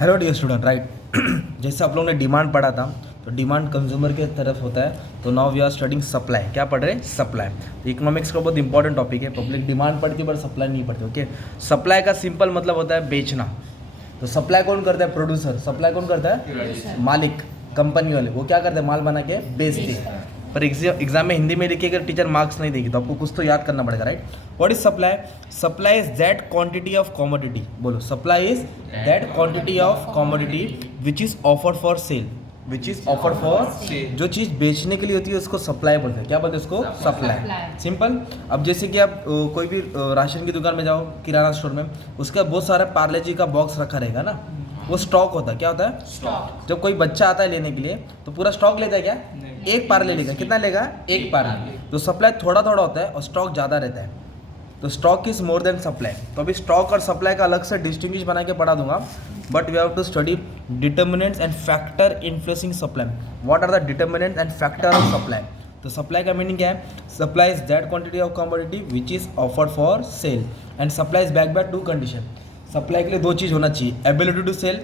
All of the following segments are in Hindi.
Hello dear student, right. जैसे आप लोगों ने डिमांड पढ़ा था, तो डिमांड कंज्यूमर के तरफ होता है। तो now we are studying supply. क्या पढ़ रहे हैं? सप्लाई। तो इकोनॉमिक्स का बहुत इंपॉर्टेंट टॉपिक है। पब्लिक डिमांड पढ़ती है बट सप्लाई नहीं पढ़ती। ओके, सप्लाई का सिंपल मतलब होता है बेचना। तो सप्लाई कौन करता है? प्रोड्यूसर। सप्लाई कौन करता है? मालिक, कंपनी वाले। वो क्या करते हैं? माल बना के बेचते हैं। पर एग्जाम में हिंदी में लिखिए, अगर टीचर मार्क्स नहीं देगी तो आपको कुछ तो याद करना पड़ेगा, right. What is supply? Supply is that quantity of commodity. बोलो, supply is that quantity of commodity which is offered for sale. Which is offered for sale. जो चीज़ बेचने के लिए होती है उसको सप्लाई बोलते हैं। क्या बोलते हैं उसको? सप्लाई। सिंपल। अब जैसे कि आप कोई भी राशन की दुकान में जाओ, किराना स्टोर में, उसका बहुत सारा पार्ले जी का बॉक्स रखा रहेगा ना, वो स्टॉक होता है। क्या होता है? स्टॉक। जब कोई बच्चा आता है लेने के लिए तो पूरा स्टॉक लेता है क्या? एक पार्ले लेगा। कितना लेगा? एक पार्ले। तो सप्लाई थोड़ा थोड़ा होता है और स्टॉक ज़्यादा रहता है। तो stock is more than supply. तो अभी स्टॉक और सप्लाई का अलग से डिस्टिंग्विश बना के पढ़ा दूंगा, but we have to study determinants and factor influencing supply. What are the determinant and factor of supply? तो सप्लाई का मीनिंग क्या है? Supply is that quantity of commodity which is offered for sale, and supply is back by two condition. Supply के लिए दो चीज़ होना चाहिए: एबिलिटी टू सेल,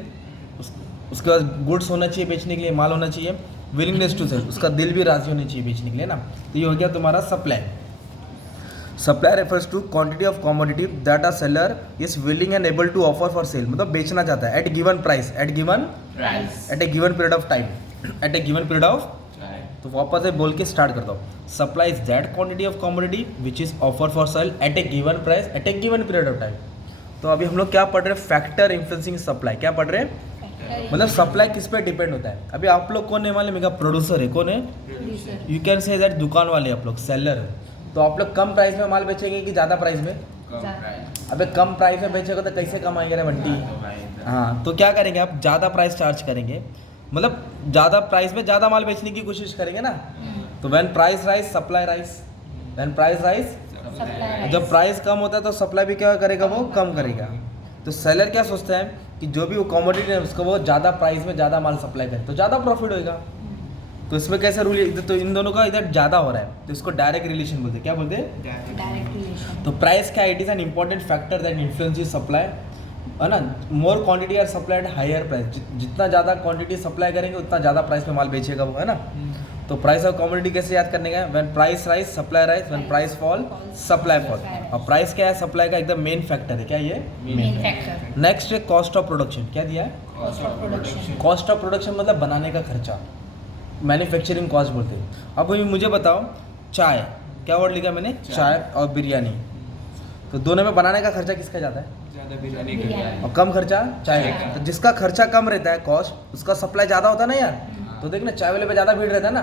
उसके बाद गुड्स होना चाहिए बेचने के लिए, माल होना चाहिए, विलिंगनेस टू सेल, उसका दिल भी राजी होनी चाहिए बेचने के लिए ना। तो ये हो गया तुम्हारा supply. Supply refers to quantity of commodity that a seller is willing and able to offer for sale. मतलब बेचना चाहता है at given price, at a given period of time, at a given period of. तो वापस से बोल के स्टार्ट करता हूँ। Supply is that quantity of commodity which is offer for sale at a given price at a given period of time. तो अभी हम लोग क्या पढ़ रहे हैं? Factor influencing supply. क्या पढ़ रहे हैं? मतलब सप्लाई किस पे डिपेंड होता है। अभी आप लोग कौन है मालूम है? प्रोड्यूसर है। कौन है? यू कैन से दैट दुकान वाले आप लोग, सेलर है। तो आप लोग कम प्राइस में माल बेचेंगे कि ज़्यादा प्राइस में? अबे कम प्राइस में बेचेगा तो कैसे कमाएंगे रे बंटी? हाँ, तो क्या करेंगे आप? ज़्यादा प्राइस चार्ज करेंगे, मतलब ज़्यादा प्राइस में ज़्यादा माल बेचने की कोशिश करेंगे ना। तो when price rise supply rise, when price rise. जब प्राइस कम होता है तो सप्लाई भी क्या करेगा? वो कम करेगा। तो सेलर क्या सोचता है कि जो भी वो कमोडिटी है उसको वो ज़्यादा प्राइस में ज़्यादा माल सप्लाई करे तो ज़्यादा प्रॉफिट होएगा। तो इसमें कैसे रूल है? इधर तो इन दोनों का इधर ज़्यादा हो रहा है तो इसको डायरेक्ट रिलेशन बोलते हैं। क्या बोलते हैं? Direct relation. तो प्राइस क्या? It is an important factor that influences supply, है ना। More quantity are supplied higher price. जितना ज़्यादा क्वांटिटी सप्लाई करेंगे उतना ज़्यादा प्राइस में माल बेचेगा वो, है ना। तो प्राइस ऑफ कमोडिटी कैसे याद करने का? When price rise supply rise, when price fall supply fall. और प्राइस क्या है? सप्लाई का एकदम मेन फैक्टर है। क्या ये? Main factor. नेक्स्ट है कॉस्ट ऑफ प्रोडक्शन। क्या दिया है? Cost of production. Cost of production मतलब बनाने का खर्चा, मैन्युफैक्चरिंग कॉस्ट बोलते हैं। अब मुझे बताओ, चाय, क्या वर्ड लिखा मैंने? चाय और बिरयानी। तो दोनों में बनाने का खर्चा किसका ज़्यादा है? ज़्यादा बिरयानी का। और कम खर्चा चाय का। तो जिसका खर्चा कम रहता है कॉस्ट, उसका सप्लाई ज़्यादा होता है ना यार। तो देख ना, चाय वाले पे ज़्यादा भीड़ रहता है ना।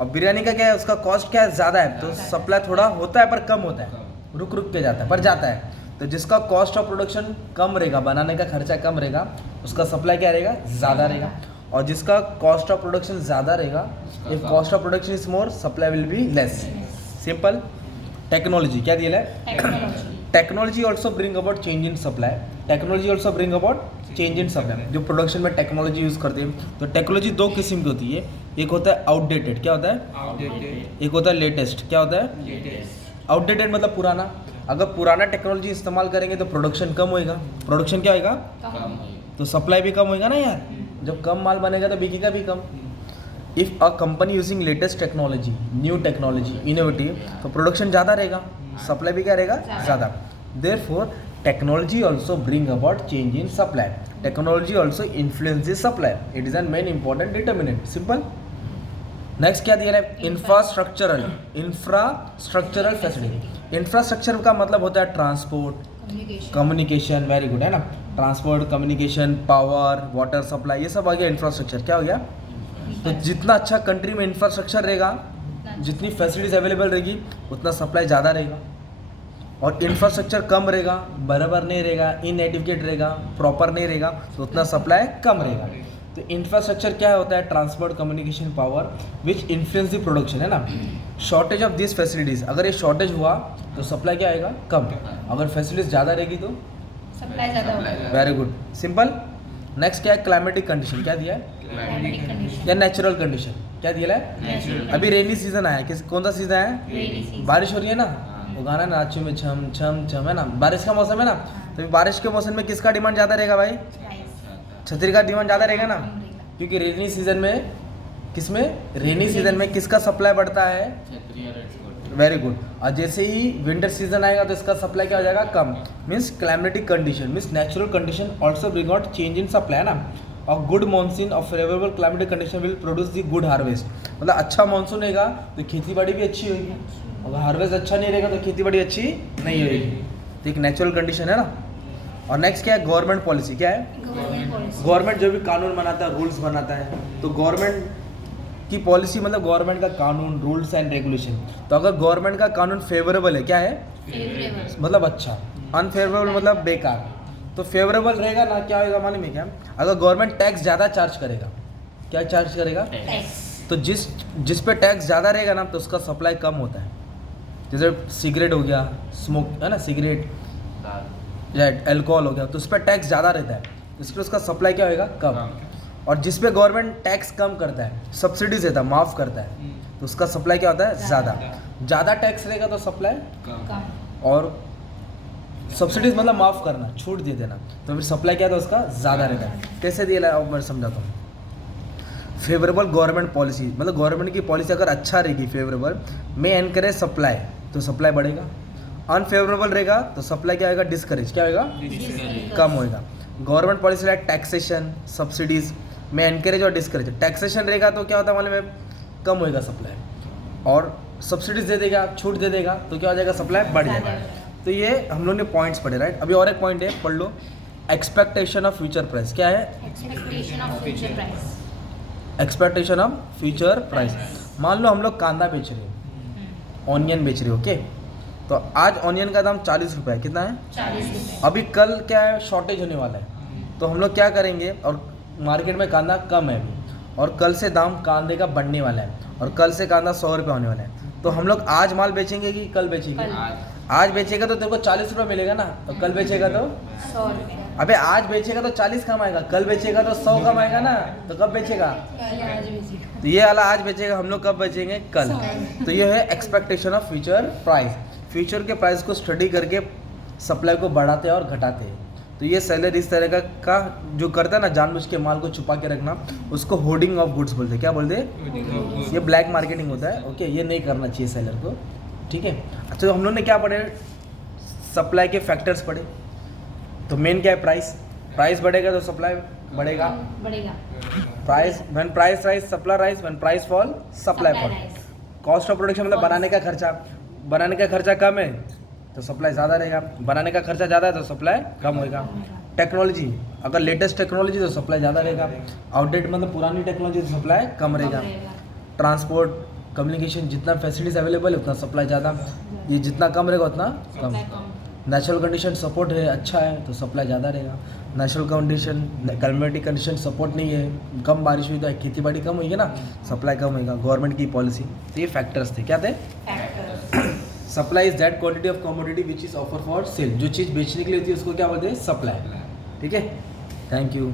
और बिरयानी का क्या है? उसका कॉस्ट क्या है? ज़्यादा है, तो सप्लाई थोड़ा होता है पर कम होता है, रुक रुक के जाता है पर जाता है। तो जिसका कॉस्ट ऑफ प्रोडक्शन कम रहेगा, बनाने का खर्चा कम रहेगा, उसका सप्लाई क्या रहेगा? ज़्यादा रहेगा। और जिसका कॉस्ट ऑफ प्रोडक्शन ज़्यादा रहेगा, if cost of production is more supply will be less. Simple. Technology क्या दिया है? Technology also bring about change in supply. Technology also bring about change in supply. जो प्रोडक्शन में टेक्नोलॉजी यूज़ करते हैं, तो टेक्नोलॉजी दो किस्म की होती है। एक होता है आउटडेटेड। क्या होता है? आउटडेटेड। एक होता है लेटेस्ट। क्या होता है? लेटेस्ट। आउटडेटेड मतलब पुराना। अगर पुराना टेक्नोलॉजी इस्तेमाल करेंगे तो प्रोडक्शन कम होएगा। प्रोडक्शन क्या होएगा? कम। तो सप्लाई भी कम होएगा ना यार। जब कम माल बनेगा तो बिकेगा भी कम। If a company using latest technology, new technology, innovative, तो प्रोडक्शन ज़्यादा रहेगा, सप्लाई भी क्या रहेगा? ज़्यादा। Therefore technology also bring about change in supply. Technology also influences supply. It is an main important determinant. Simple. Next क्या दिया है? इंफ्रास्ट्रक्चरल। Infrastructural facility. इंफ्रास्ट्रक्चर का मतलब होता है ट्रांसपोर्ट, कम्युनिकेशन। वेरी गुड, है ना। Transport, communication, power, water supply, ये सब आ गया इंफ्रास्ट्रक्चर। क्या हो गया? तो जितना अच्छा कंट्री में इंफ्रास्ट्रक्चर रहेगा, जितनी फैसिलिटीज अवेलेबल रहेगी, उतना सप्लाई ज़्यादा रहेगा। और इंफ्रास्ट्रक्चर कम रहेगा, बराबर नहीं रहेगा, इनएडिक्वेट रहेगा, प्रॉपर नहीं रहेगा, तो उतना सप्लाई कम रहेगा। तो इंफ्रास्ट्रक्चर क्या होता है? Transport, communication, power which influence the production, है ना। शॉर्टेज ऑफ दिस फैसिलिटीज़, अगर ये शॉर्टेज हुआ तो सप्लाई क्या आएगा? कम। अगर फैसिलिटीज ज़्यादा रहेगी तो सप्लाई ज़्यादा होगा। Very good, simple. नेक्स्ट क्या है? Climatic condition. क्या दिया है? या नेचुरल कंडीशन। क्या दिया है? अभी रेनी सीजन आया है। कौन सा सीजन है? बारिश हो रही है ना। वो गाना नाचू में छम छम छम, है ना। बारिश का मौसम है ना। तो बारिश के मौसम में किसका डिमांड ज़्यादा रहेगा भाई? छतरी का डिमांड ज़्यादा रहेगा ना, क्योंकि रेनी सीजन में किसमें, रेनी सीजन में किसका सप्लाई बढ़ता है, वेरी गुड। और जैसे ही विंटर सीजन आएगा तो इसका सप्लाई क्या हो जाएगा, कम। Means climatic condition means natural condition also bring out change in supply, है ना। और गुड मानसून और favourable climatic condition will produce the good harvest, मतलब अच्छा मानसून रहेगा तो खेती बाड़ी भी अच्छी होगी, अगर हार्वेस्ट अच्छा नहीं रहेगा तो खेती बाड़ी अच्छी नहीं होगी। तो एक नेचुरल कंडीशन है ना। और नेक्स्ट क्या है, गवर्नमेंट पॉलिसी। क्या है, गवर्नमेंट जो भी कानून बनाता है, रूल्स बनाता है, तो गवर्नमेंट की पॉलिसी मतलब गवर्नमेंट का कानून, रूल्स एंड रेगुलेशन। तो अगर गवर्नमेंट का कानून फेवरेबल है, क्या है, मतलब अच्छा, अनफेवरेबल मतलब बेकार। तो फेवरेबल रहेगा ना, क्या होगा मालूम है क्या, अगर गवर्नमेंट टैक्स ज़्यादा चार्ज करेगा, क्या चार्ज करेगा, तो जिस पे टैक्स ज़्यादा रहेगा ना तो उसका सप्लाई कम होता है। जैसे सिगरेट हो गया, स्मोक है ना, सिगरेट या एल्कोहल हो गया, तो उस पर टैक्स ज़्यादा रहता है, इसलिए उसका सप्लाई क्या होगा, कम। और जिस पे गवर्नमेंट टैक्स कम करता है, सब्सिडीज देता है, माफ़ करता है, तो उसका सप्लाई क्या होता है, ज़्यादा। ज़्यादा टैक्स रहेगा तो सप्लाई कम, और सब्सिडीज मतलब माफ़ करना, छूट दे देना, तो फिर सप्लाई क्या था उसका ज़्यादा रहता है। कैसे दिया है, अब मैं समझाता हूँ। फेवरेबल गवर्नमेंट पॉलिसी मतलब गवर्नमेंट की पॉलिसी अगर अच्छा रहेगी, फेवरेबल में एनकरेज सप्लाई, तो सप्लाई बढ़ेगा। अनफेवरेबल रहेगा तो सप्लाई क्या होगा, डिस्करेज, क्या होगा, कम होएगा। Government policy like taxation, subsidies में एनकरेज और डिस्करेज। टैक्सेशन रहेगा तो क्या होता है मालूम है, कम होएगा सप्लाई, और सब्सिडीज दे देगा, छूट दे देगा, तो क्या हो जाएगा, सप्लाई बढ़ जाएगा। तो ये हम लोग ने पॉइंट्स पढ़े, राइट। अभी और एक पॉइंट है, पढ़ लो, एक्सपेक्टेशन ऑफ फ्यूचर प्राइस। क्या है, expectation of future price. Expectation of future price. मान लो हम लोग कांदा बेच रहे हैं, ऑनियन बेच रहे हो, ओके, तो आज ऑनियन का दाम 40 रुपये है, कितना है, 40 रुपये। अभी कल क्या है, शॉर्टेज होने वाला है, तो हम लोग क्या करेंगे, और मार्केट में कांदा कम है अभी, और कल से दाम कांदे का बढ़ने वाला है, और कल से कांदा 100 रुपये होने वाला है, तो हम लोग आज माल बेचेंगे कि कल बेचेंगे, आज बेचेगा तो तेरे को 40 रुपये मिलेगा ना, और कल बेचेगा तो 100 रुपये। अबे आज बेचेगा तो 40 कमाएगा, कल बेचेगा तो 100 कमाएगा ना, तो कब बेचेगा, आज बेचेगा। तो ये वाला आज बेचेगा, हम लोग कब बेचेंगे, कल। तो ये है expectation of future price. Future के प्राइस को स्टडी करके सप्लाई को बढ़ाते हैं और घटाते हैं। तो ये सेलर इस तरह का जो करता है ना, जानबूझ के माल को छुपा के रखना, उसको होर्डिंग ऑफ गुड्स बोलते हैं। क्या बोलते हैं, ये ब्लैक मार्केटिंग होता है, ओके, ये नहीं करना चाहिए सेलर को, ठीक है। तो हम लोग ने क्या पढ़े, सप्लाई के फैक्टर्स पढ़े। तो मेन क्या है, प्राइस। प्राइस बढ़ेगा तो सप्लाई बढ़ेगा, price when price rise supply rise, when price fall supply fall. Cost of production मतलब बनाने का खर्चा कम है तो सप्लाई ज़्यादा रहेगा, बनाने का खर्चा ज़्यादा है तो सप्लाई कम होएगा। टेक्नोलॉजी, अगर लेटेस्ट टेक्नोलॉजी तो सप्लाई ज़्यादा रहेगा, आउटडेट मतलब पुरानी टेक्नोलॉजी तो सप्लाई कम रहेगा। ट्रांसपोर्ट, कम्युनिकेशन, जितना फैसिलिटीज अवेलेबल है उतना सप्लाई ज़्यादा, ये जितना कम रहेगा उतना कम। नेचुरल कंडीशन सपोर्ट है, अच्छा है, तो सप्लाई ज़्यादा रहेगा। Natural condition, climatic condition support नहीं है, कम बारिश हुई तो खेती बाड़ी कम हुई ना, सप्लाई कम होगा। गवर्नमेंट की पॉलिसी, तो ये फैक्टर्स थे, क्या थे, supply is that quantity of commodity which is offer for sale. जो चीज़ बेचने के लिए होती है उसको क्या बोलते हैं, सप्लाई, ठीक है। Thank you.